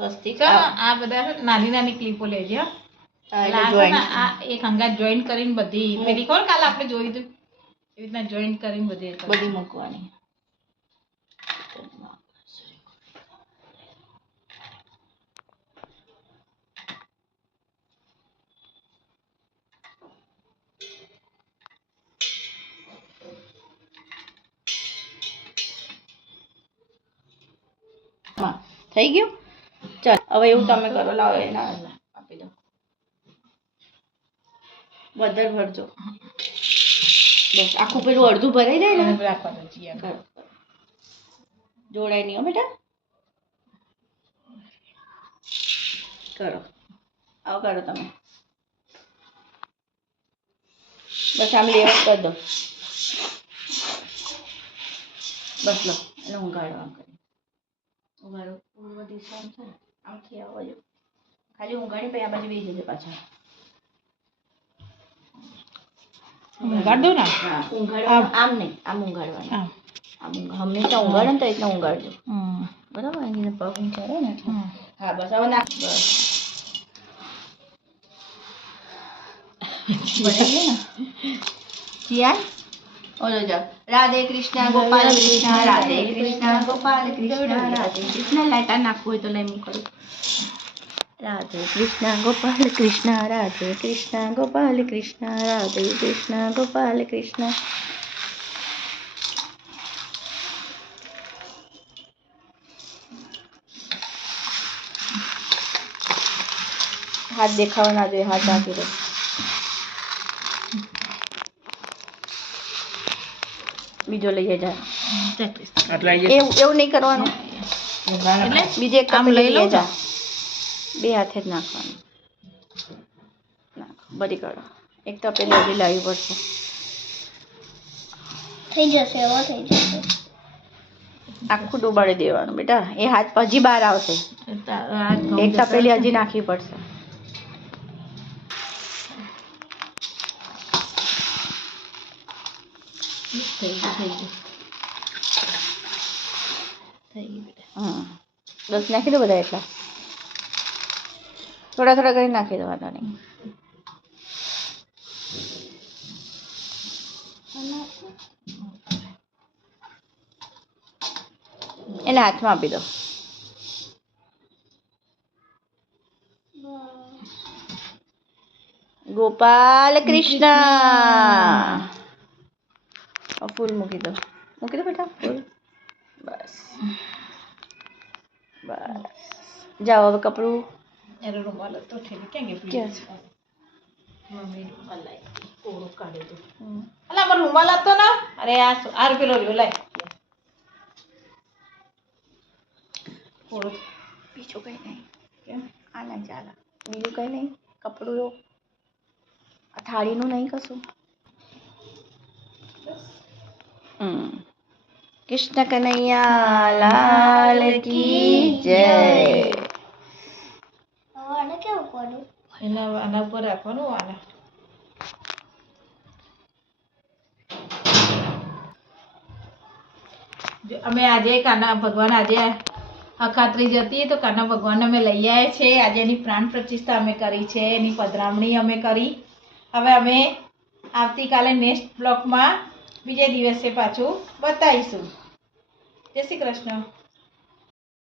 સ્વસ્તિક આ બધા નાની નાની ક્લિપો લેજો આ એક હંગાત જોઈન્ટ કરીને બધી પેલી કોણ કાલ આપણે જોઈ હતું એવી રીતના જોઈન્ટ કરીને બધી મૂકવાની થઈ ગયું ચાલ હવે એવું તમે કરો લાવો એના આપી દો વધારે ભરજો બસ આખું પેલું અડધું ભરાઈ જાય ને રાખવા દો જોડાય નહીં હો બેટા કરો આવો કરો તમે બસ આમ લેવા કરી દો બસ લો એને ઊંઘાડો આમ કરી ઊંઘાડો પૂર્વ દિશા છે ને આમથી આવો જો ખાલી ઊંઘાડી પછી આ બાજુ બેસી જજો પાછા ઊંઘાડ દો ને હા ઊંઘાડવાનું આમ નહીં આમ ઊંઘાડવાનું આમ હંમેશા ઊંઘાડે ને તો રીતના ઊંઘાડજો બરાબર એને પગ ઊંચાડે ને હા બસ હવે નાખ બસ બરાબર ને જીયા ઓલો જાઓ રાધે કૃષ્ણ ગોપાલ કૃષ્ણ રાધે કૃષ્ણ ગોપાલ કૃષ્ણ રાધે કૃષ્ણ લાઈટા નાખવું હોય તો લઈ મૂકું રાધે કૃષ્ણ ગોપાલ કૃષ્ણ રાધે કૃષ્ણ ગોપાલ કૃષ્ણ રાધે કૃષ્ણ ગોપાલ કૃષ્ણ હાથ દેખાવા ના જોઈએ હાથ નાખી દો બીજો લઈ જા એવું નહીં કરવાનું એટલે બીજે એક કપ લઈ જા બે હાથે જ નાખવાનું બધી કરો એક તો પેલી હજી લાવવી પડશે થઈ જશે એવો થઈ જશે આખું ડૂબાડી દેવાનું બેટા એ હાથ પછી બહાર આવશે એક તપેલી હજી નાખવી પડશે બસ નાખી દો બધા એટલા થોડા થોડા કરી નાખી દેવાના નહીં એને હાથમાં આપી દો ગોપાલ કૃષ્ણ ફૂલ મૂકી દો બેટા ફૂલ બસ બસ જાઓ હવે કપડું એનો રૂમાલ તો ઠેલી ક્યાં ગયો મમ્મી રૂમાલ લાવી કોરો કાઢી દો અલા મારો રૂમાલ હતો ને અરે આ પેલો રહ્યો લાય કોરો બીજું કઈ નહીં કેમ આ ના ચાલે બીજું કઈ નહીં કપડું આ થાળીનું નહીં કશું કૃષ્ણ કનૈયા લાલ કી જય આને કેવું કોનું આના ઉપર રાખવાનું આના અમે આજે કાના ભગવાન આજે અખાત્રીજ હતી તો કાના ભગવાન અમે લઈ આવ્યા છે આજે એની પ્રાણ પ્રતિષ્ઠા અમે કરી છે એની પધરામણી અમે કરી હવે અમે આવતીકાલે નેક્સ્ટ બ્લોકમાં બીજે દિવસે પાછું બતાવીશું જય શ્રી કૃષ્ણ